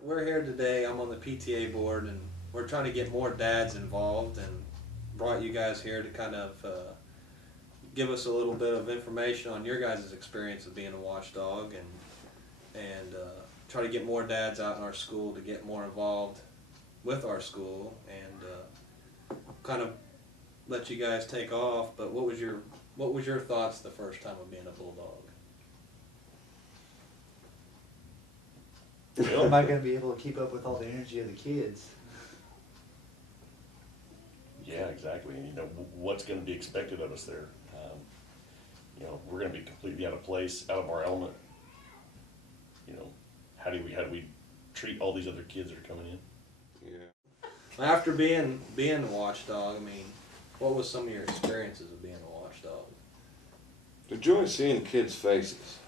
We're here today. I'm on the PTA board, and we're trying to get more dads involved, and brought you guys here to kind of give us a little bit of information on your guys' experience of being a watchdog, and try to get more dads out in our school to get more involved with our school, and kind of let you guys take off. But what was your thoughts the first time of being a bulldog? Am I going to be able to keep up with all the energy of the kids? Yeah, exactly. And what's going to be expected of us there? We're going to be completely out of place, out of our element. How do we treat all these other kids that are coming in? Yeah. After being a watchdog, I mean, what was some of your experiences of being a watchdog? The joy of seeing kids' faces,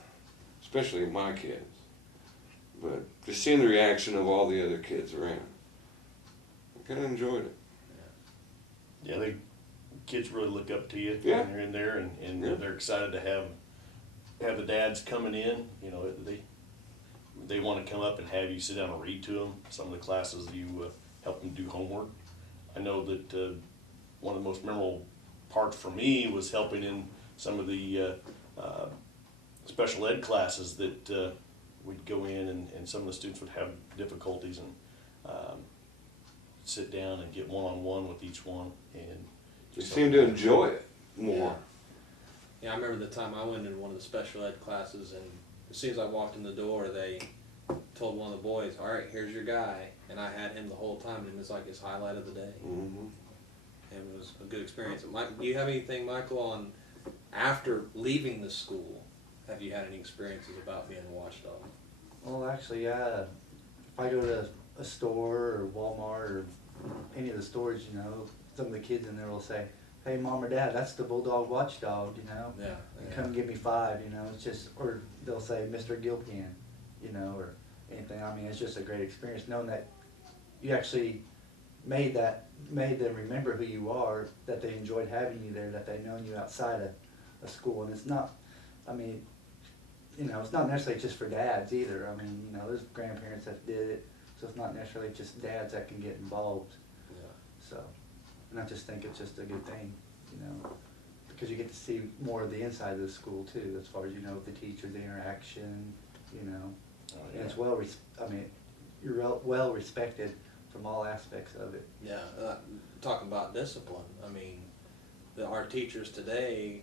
especially my kids, but just seeing the reaction of all the other kids around. I kind of enjoyed it. Yeah, kids really look up to you Yeah. when you're in there, and Yeah. they're excited to have the dads coming in. They want to come up and have you sit down and read to them. Some of the classes you help them do homework. I know that one of the most memorable parts for me was helping in some of the special ed classes that we'd go in, and some of the students would have difficulties, and sit down and get one-on-one with each one, and They seem to enjoy it more. Yeah, I remember the time I went in one of the special ed classes, and as soon as I walked in the door, they told one of the boys, "All right, here's your guy," and I had him the whole time, and it was like his highlight of the day. Mm-hmm. And it was a good experience. Mike, do you have anything, Michael, on after leaving the school? Have you had any experiences about being a watchdog? Well, actually, yeah. If I go to a store or Walmart or any of the stores, some of the kids in there will say, "Hey, Mom or Dad, that's the Bulldog Watchdog, Yeah. And come give me 5, It's just, or they'll say Mr. Gilpin, or anything. I mean, it's just a great experience knowing that you actually made them remember who you are, that they enjoyed having you there, that they known you outside of school. And it's not, I mean, it's not necessarily just for dads either. I mean, there's grandparents that did it, so it's not necessarily just dads that can get involved. Yeah. So, and I just think it's just a good thing, because you get to see more of the inside of the school too, as far as, with the teachers, the interaction, Oh, yeah. and it's you're well respected from all aspects of it. Yeah, talking about discipline, I mean, our teachers today,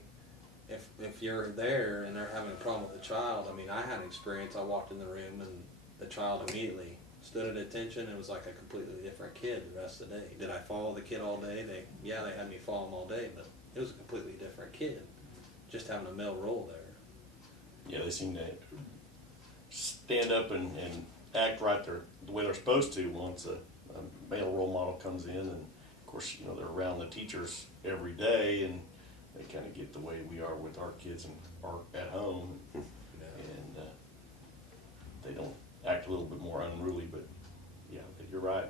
if you're there and they're having a problem with a child, I mean, I had an experience. I walked in the room and the child immediately stood at attention and was like a completely different kid the rest of the day. Did I follow the kid all day? They had me follow him all day, but it was a completely different kid, just having a male role there. Yeah, they seem to stand up and act right the way they're supposed to once a male role model comes in, and of course, they're around the teachers every day, and they kind of get the way we are with our kids and are at home, and they don't act a little bit more unruly, but yeah, you're right.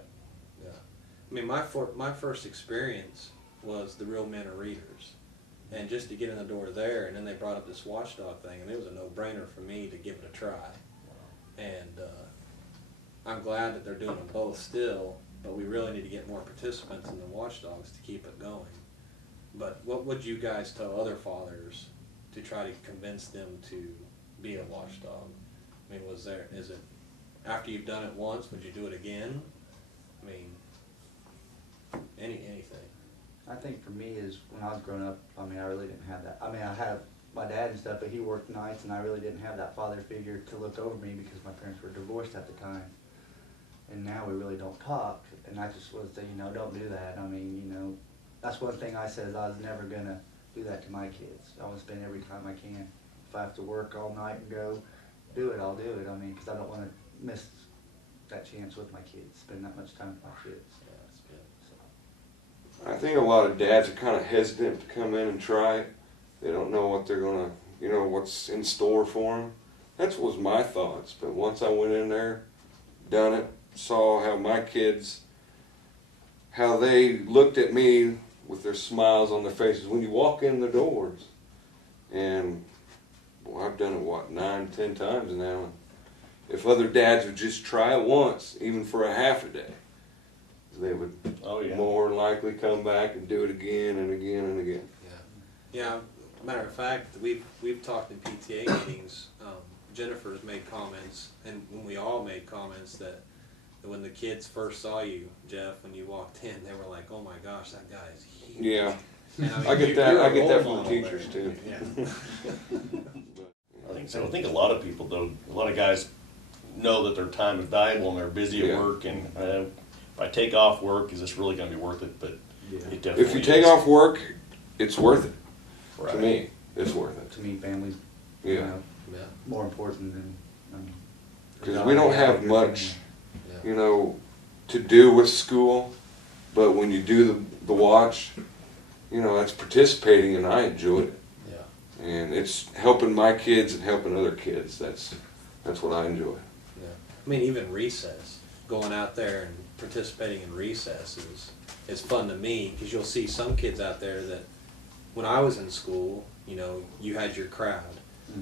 Yeah, I mean, my first experience was the Real Men Are Readers, and just to get in the door there, and then they brought up this watchdog thing, and it was a no-brainer for me to give it a try. And I'm glad that they're doing them both still, but we really need to get more participants in the watchdogs to keep it going. But what would you guys tell other fathers to try to convince them to be a watchdog? I mean, is it, after you've done it once, would you do it again? I mean, anything. I think for me is when I was growing up, I mean, I really didn't have that. I mean, I have my dad and stuff, but he worked nights, and I really didn't have that father figure to look over me because my parents were divorced at the time. And now we really don't talk, and I just would say, don't do that. I mean, that's one thing I said is I was never going to do that to my kids. I want to spend every time I can. If I have to work all night and go do it, I'll do it. I mean, because I don't want to miss that chance with my kids, spend that much time with my kids. Yeah, that's good. So. I think a lot of dads are kind of hesitant to come in and try it. They don't know what they're gonna, what's in store for them. That was my thoughts. But once I went in there, done it, saw how my kids, how they looked at me with their smiles on their faces when you walk in the doors. And boy, I've done it 9, 10 times now. if other dads would just try it once, even for a half a day, they would more than likely come back and do it again and again and again. Yeah. Matter of fact, we've talked in PTA meetings. Jennifer's made comments, and when we all made comments that when the kids first saw you, Jeff, when you walked in, they were like, "Oh my gosh, that guy is huge." Yeah, and, I get that. I get that from the model teachers there. too. Yeah. I think so. I think a lot of people, though, a lot of guys know that their time is valuable and they're busy at work. And if I take off work, is this really going to be worth it? But it definitely If you take off work, it's worth it. Right. To me, it's worth it. To me, family's Yeah. more important than. Because we don't have much, to do with school, but when you do the watch, that's participating, and I enjoy it. Yeah. And it's helping my kids and helping other kids. That's what I enjoy. Yeah. I mean, even recess, going out there and participating in recess is fun to me, because you'll see some kids out there that, when I was in school, you had your crowd.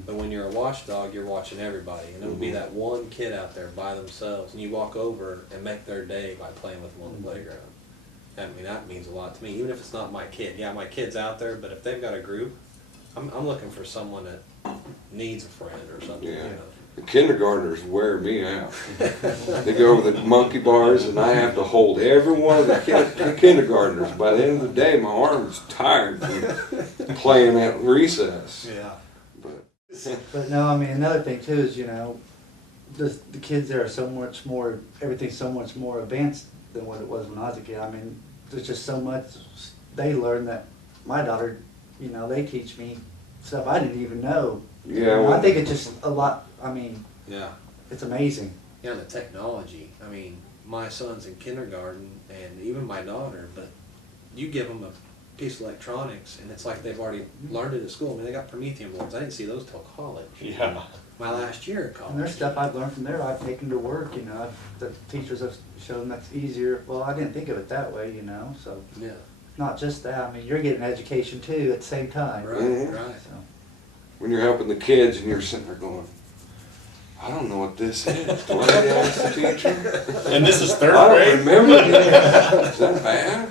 But when you're a watchdog, you're watching everybody. And it would be that one kid out there by themselves, and you walk over and make their day by playing with them on the playground. I mean, that means a lot to me, even if it's not my kid. Yeah, my kid's out there, but if they've got a group, I'm looking for someone that needs a friend or something. Yeah. The kindergartners wear me out. They go over the monkey bars, and I have to hold every one of the kindergartners. By the end of the day, my arm's tired from playing at recess. Yeah. But no, I mean, another thing too is, the kids there are so much more, everything's so much more advanced than what it was when I was a kid. I mean, there's just so much they learn that my daughter, they teach me stuff I didn't even know. Yeah. I think it's just a lot, I mean, Yeah. it's amazing. Yeah, the technology. I mean, my son's in kindergarten, and even my daughter, but you give them a piece of electronics, and it's like they've already learned it at school. I mean, they got Promethean boards. I didn't see those till college. Yeah. My last year at college. And there's stuff I've learned from there I've taken to work, the teachers have shown that's easier. Well, I didn't think of it that way, so. Yeah. Not just that, I mean, you're getting education too at the same time. Right, Mhm. right. So, When you're helping the kids, and you're sitting there going, I don't know what this is. Do I need to ask the teacher? And this is third I don't grade. remember. Is that bad?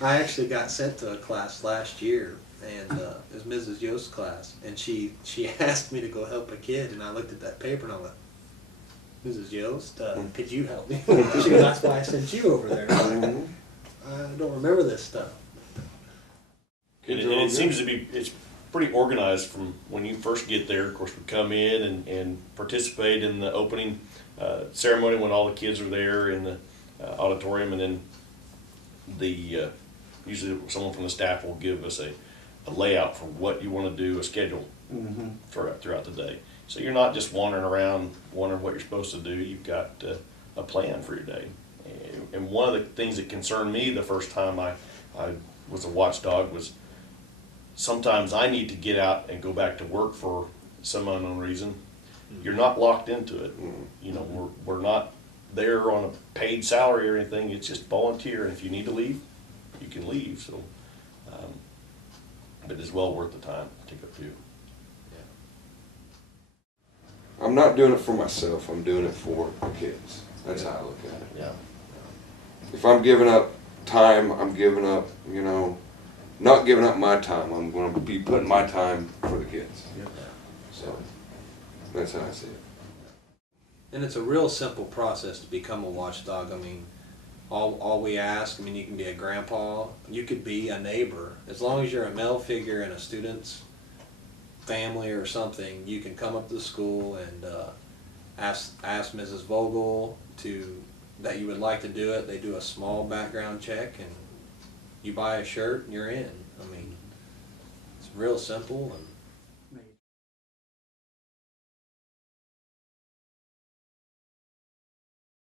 I actually got sent to a class last year, and it was Mrs. Yost class, and she asked me to go help a kid, and I looked at that paper and I went, Mrs. Yost, could you help me? She goes, that's why I sent you over there. I'm like, I don't remember this stuff. It seems to be, it's pretty organized from when you first get there. Of course, we come in and participate in the opening ceremony when all the kids are there in the auditorium, and then usually someone from the staff will give us a layout for what you want to do, a schedule throughout the day. So you're not just wandering around wondering what you're supposed to do. You've got a plan for your day. And one of the things that concerned me the first time I was a watchdog was sometimes I need to get out and go back to work for some unknown reason. You're not locked into it. We're not there on a paid salary or anything. It's just volunteer, and if you need to leave, you can leave. So, but it's well worth the time to take a few. I'm not doing it for myself. I'm doing it for the kids. That's how I look at it. Yeah. If I'm giving up time, I'm giving up, not giving up my time. I'm going to be putting my time for the kids. So that's how I see it. And it's a real simple process to become a watchdog. I mean, all we ask, you can be a grandpa, you could be a neighbor. As long as you're a male figure in a student's family or something, you can come up to the school and ask Mrs. Vogel that you would like to do it. They do a small background check, and you buy a shirt and you're in. I mean, it's real simple. And